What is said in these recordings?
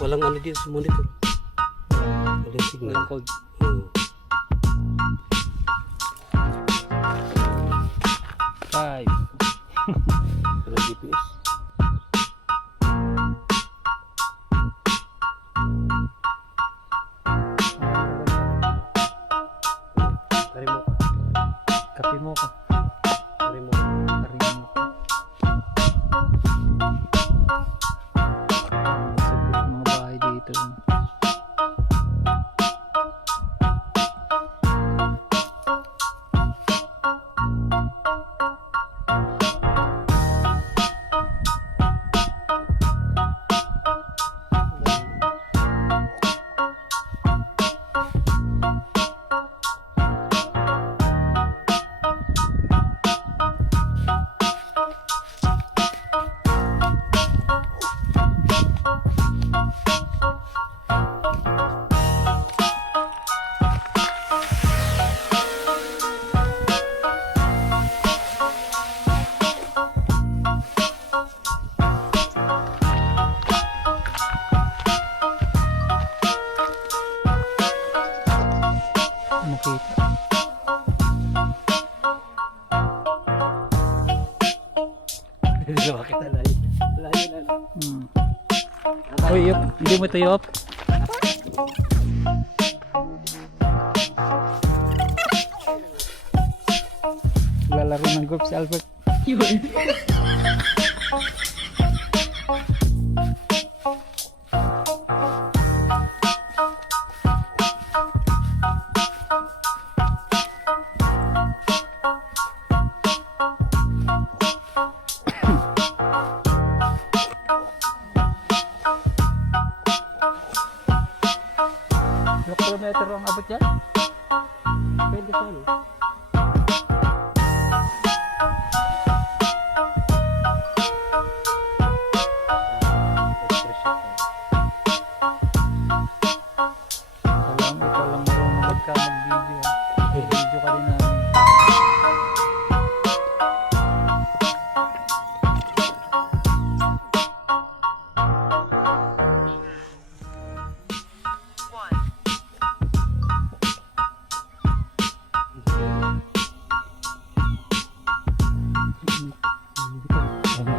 walang ano dito sa monitor. Walang signal. Walang code. Oo. 5. Walang GPS. Kari mo ka. Kape mo ka. Kari mo. Karin mo ka. Saglit mga bahay dito. Makita. Bakit alay? Alay na lang. Uy, yup. Hindi mo ito yup. Lalaro ng golf si Albert. Ilang kilometro ang abot yan? Pwede sa ano? Alam, ikaw lang marunong mag-video. Video ka din namin.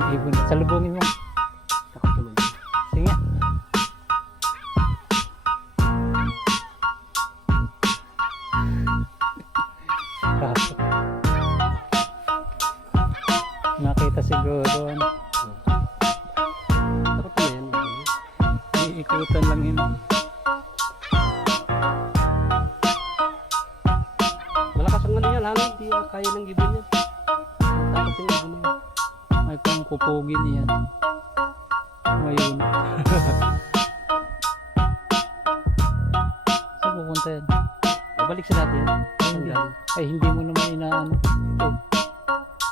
Ibon. Salubungin mo. Nakatulog. Sige. Kaso. Nakita siguro. Takot na yan. Iikutan lang yun. Malakas ang ano yan, hangin. Hindi kaya ng ibon yan. Takot yung ibon yan. May pang kupugin yan. Ngayon. Saan pupunta yan? Babalik sa natin. Ay, hindi. Ay, hindi mo naman inaano. Ito.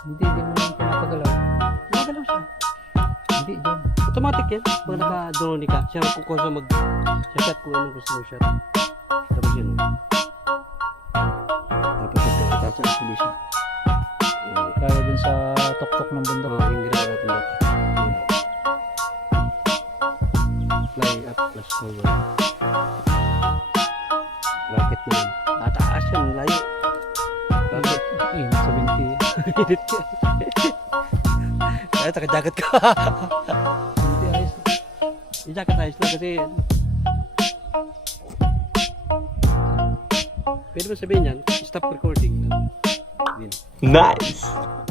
Hindi mo naman pinapagalaw. Nagalaw siya. Hindi, dyan. Automatic yan. Pag naka-drone ka, siya kukuha sa shot kung anong gusto mo shot. Tapos yun. Tapos yun, nakita sa pulisya. Kaya dun sa tuktok ng bundok. Oo, yung ginagawa natin dito. Fly up plus forward. Rocket mo yun. Tataas yan, layo. Rocket. Eh, nasa 20. Init ka. Ay, taka-jacket ka. Hindi, ayos. Yung jacket ayos lang kasi pwede mo sabihin yan, stop recording.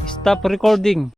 Stop recording.